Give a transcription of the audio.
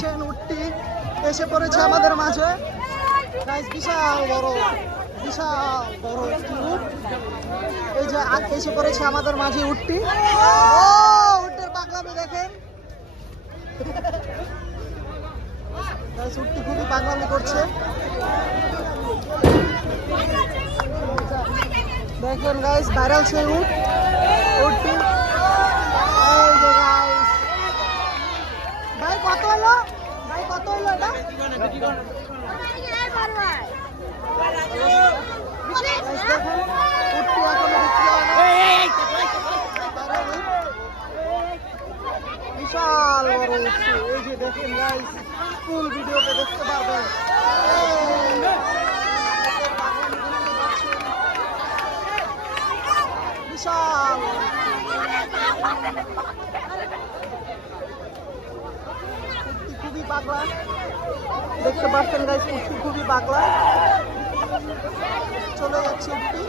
পাচ্ছেন উটটি এসে পড়েছে আমাদের মাঝে। গাইস বিশাল বড় একটি উট। এই যে এসে পড়েছে আমাদের মাঝে উটটি। ও উটের পাগলামি দেখেন। গাইস উটটি খুবই পাগলামি করছে। দেখেন গাইস ভাইরাল সেই উটটি। এই যে গাইস ভাই কত হলো এটা? দেখেন উটটি এখনো বিক্রি হয় না। বিশাল বড় উটটি। এই যে দেখেন গাইস ফুল ভিডিওতে দেখতে পারবেন। বিশাল উটটি খুবই পাগলা দেখতে পাচ্ছেন গাইস। উটটি খুবই পাগলা চলে যাচ্ছে উটটি।